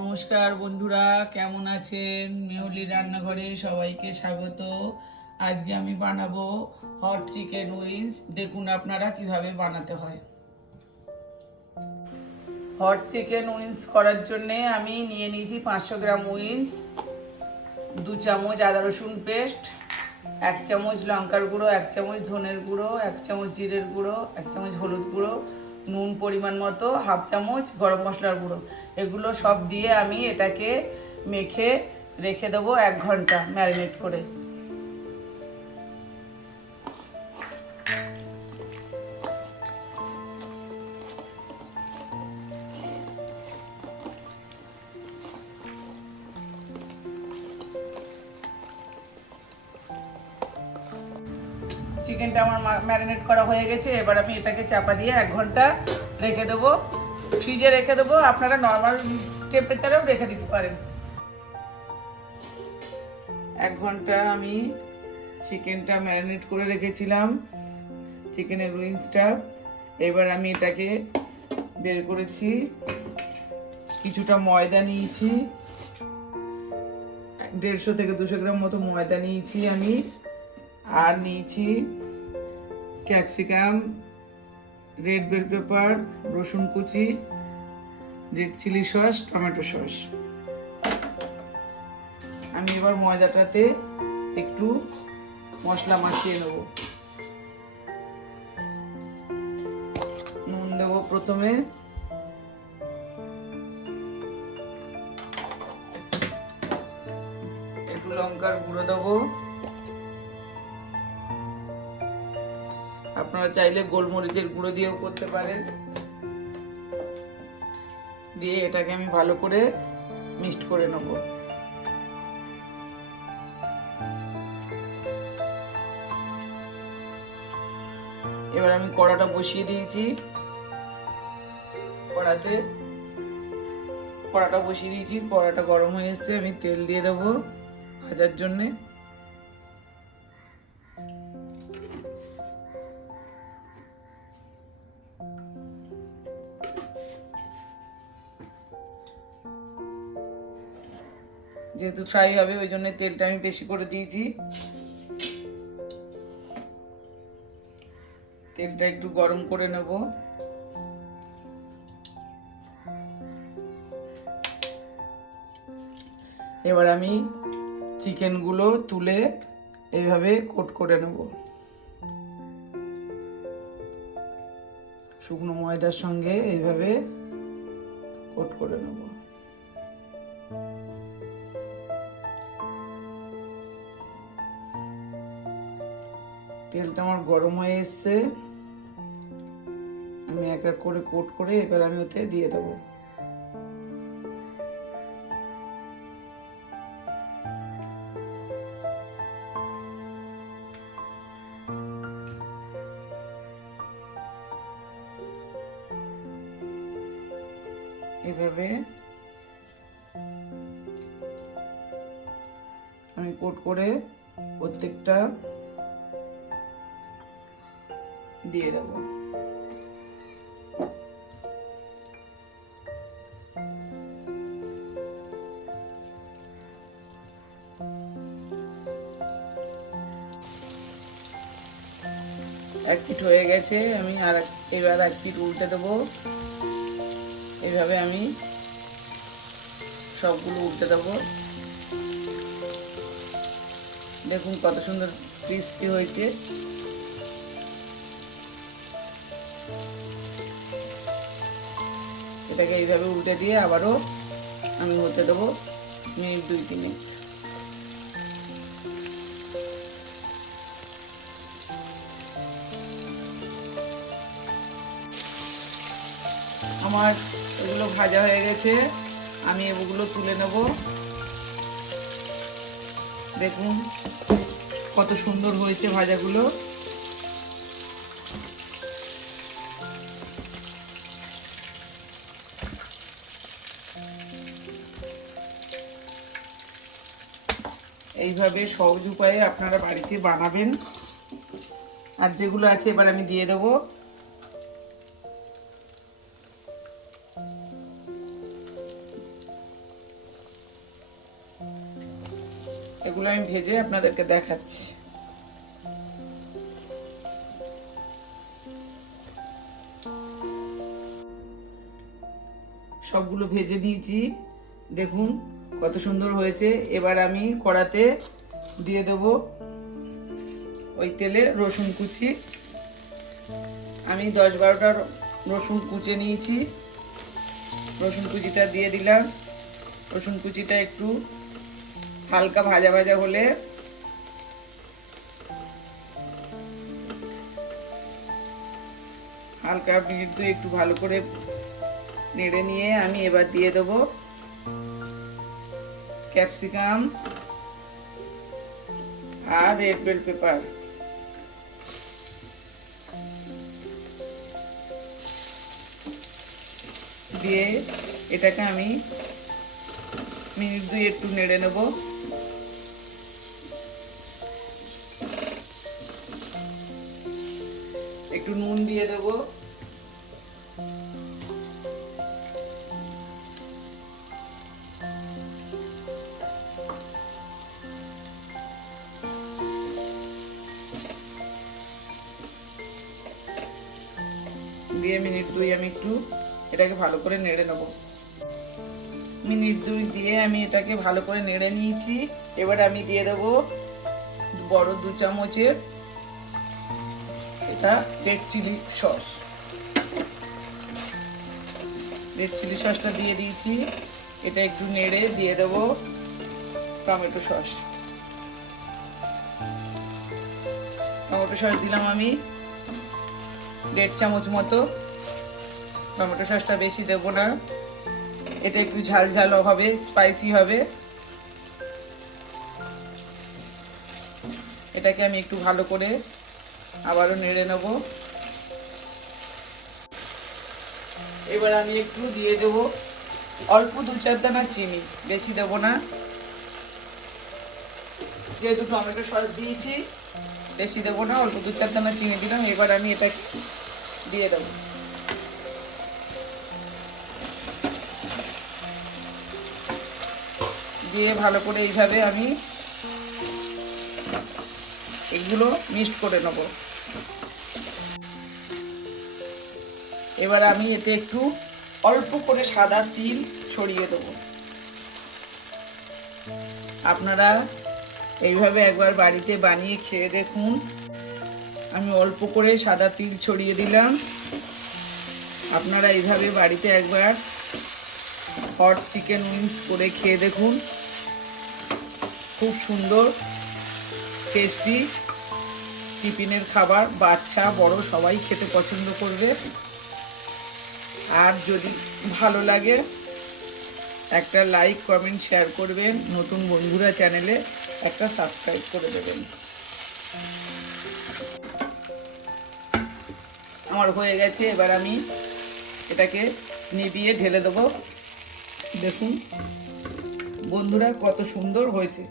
নমস্কার বন্ধুরা, কেমন আছেন? মেহুলি রান্নাঘরে সবাইকে স্বাগত। আজকে আমি বানাবো হট চিকেন উইংস। দেখুন আপনারা কিভাবে বানাতে হয়। হট চিকেন উইংস করার জন্যে আমি নিয়ে নিয়েছি 500 গ্রাম উইংস, 2 চামচ আদা রসুন পেস্ট, 1 চামচ লঙ্কার গুঁড়ো, 1 চামচ ধনের গুঁড়ো, 1 চামচ জিরের গুঁড়ো, 1 চামচ হলুদ গুঁড়ো, নুন পরিমাণ মতো, 1/2 চামচ গরম মশলার গুঁড়ো। এগুলো সব দিয়ে আমি এটাকে মেখে রেখে দেবো 1 ঘন্টা ম্যারিনেট করে। চিকেনটা আমার ম্যারিনেট করা হয়ে গেছে। এবার আমি এটাকে চাপা দিয়ে 1 ঘন্টা রেখে দেবো, ফ্রিজে রেখে দেবো। আপনারা নর্মাল টেম্পারেচারেও রেখে দিতে পারেন। 1 ঘন্টা আমি চিকেনটা ম্যারিনেট করে রেখেছিলাম, চিকেনের উইংসটা। এবার আমি এটাকে বের করেছি। কিছুটা ময়দা নিয়েছি, 150 থেকে 200 গ্রাম মতো ময়দা নিয়েছি আমি। আর নিয়েছি ক্যাপসিকাম, রেড বেল পেপার, রসুন কুচি, red chilli sauce, tomato sauce. আমি এবার ময়দাটাতে একটু মশলা মাখিয়ে নেব। নুন দেবো প্রথমে, একটু লঙ্কার গুঁড়ো দেবো। আপনারা চাইলে গোলমরিচের গুঁড়ো দিয়েও করতে পারেন। দিয়ে এটাকে আমি ভালো করে মিক্সড করে নেব। এবার আমি কড়াটা বসিয়ে দিয়েছি। কড়াটা গরম হয়ে এসেছে। আমি তেল দিয়ে দেবো ভাজার জন্যে। যেহেতু ফ্রাই হবে ওই জন্য তেলটা আমি বেশি করে দিয়েছি। তেলটা একটু গরম করে নেব। এবার আমি চিকেনগুলো তুলে এইভাবে কোট করে নেব, শুকনো ময়দার সঙ্গে এইভাবে কোট করে নেব। তেলটা আমার গরম হয়ে এসছে। আমি এক এক করে কোট করে এবার আমি ওতে দিয়ে দেবো। এভাবে আমি কোট করে প্রত্যেকটা দিয়ে দেব। এক পিঠ হয়ে গেছে। আমি এবার এক পিঠ উল্টে দেবো। এইভাবে আমি সবগুলো উল্টে দেবো। দেখুন কত সুন্দর ক্রিস্পি হয়েছে। এটাকে এইভাবে উল্টে দিয়ে আবারও আমি হতে দেবো মিনিট 2-3। আমার এগুলো ভাজা হয়ে গেছে। আমি এগুলো তুলে নেব। দেখুন কত সুন্দর হয়েছে ভাজাগুলো। এইভাবে সহজ উপায়ে আপনারা বাড়িতে বানাবেন। আর যেগুলো আছে এবার আমি দিয়ে দেবো। এগুলো আমি ভেজে আপনাদেরকে দেখাচ্ছি। সবগুলো ভেজে নিয়েছি, দেখুন কত সুন্দর হয়েছে। এবার আমি কড়াতে দিয়ে দেবো ওই তেলে রসুন কুচি। আমি 10-12টা রসুন কুচে নিয়েছি, রসুন কুচিটা দিয়ে দিলাম। রসুন কুচিটা একটু হালকা ভাজা ভাজা হলে হালকা মিনিট 2 একটু ভালো করে নেড়ে নিয়ে আমি এবার দিয়ে দেবো ক্যাপসিকাম আর রেড বেল পেপার। দিয়ে এটাকে আমি মিনিট 2 একটু নেড়ে নেব। একটু নুন দিয়ে দেব, দিয়ে মিনিট 2 আমি একটু এটাকে ভালো করে নেড়ে নেব। মিনিট 2 দিয়ে আমি এটাকে ভালো করে নেড়ে নিয়েছি। এবার আমি দিয়ে দেব বড় 2 চামচের এটা red chilli sauce. Red chilli সসটা দিয়ে দিয়েছি। এটা একটু নেড়ে দিয়ে দেব টমেটো সস। টমেটো সস দিলাম আমি 1.5 চামচ মতো। টমেটো সসটা বেশি দেব না, এটা একটু ঝাল ঝাল হবে, স্পাইসি হবে। এটাকে আমি একটু ভালো করে আবারও নেড়ে নেব। এবার আমি একটু দিয়ে দেব অল্প 2-4 দানা চিনি, বেশি দেব না, যেহেতু টমেটো সস দিয়েছি বেশি দেব না, অল্প 2-4 দানা চিনি দিলাম। এবার আমি এটাকে দিয়ে দেব। দিয়ে ভালো করে এইভাবে আমি এগুলো মিক্সড করে নেব। এবার আমি এতে একটু অল্প করে সাদা তিল ছড়িয়ে দেব। আপনারা এইভাবে একবার বাড়িতে বানিয়ে খেয়ে দেখুন। আমি অল্প করে সাদা তিল ছড়িয়ে দিলাম। আপনারা এইভাবে বাড়িতে একবার হট চিকেন উইংস করে খেয়ে দেখুন, খুব সুন্দর টেস্টি টিফিনের খাবার। বাচ্চা বড় সবাই খেতে পছন্দ করবে। আর যদি ভালো লাগে একটা লাইক কমেন্ট শেয়ার করবেন। নতুন বন্ধুরা চ্যানেলে একটা সাবস্ক্রাইব করে দেবেন। আমার হয়ে গেছে, এবার আমি এটাকে নিভিয়ে ঢেলে দেবো। দেখুন বন্ধুরা কত সুন্দর হয়েছে।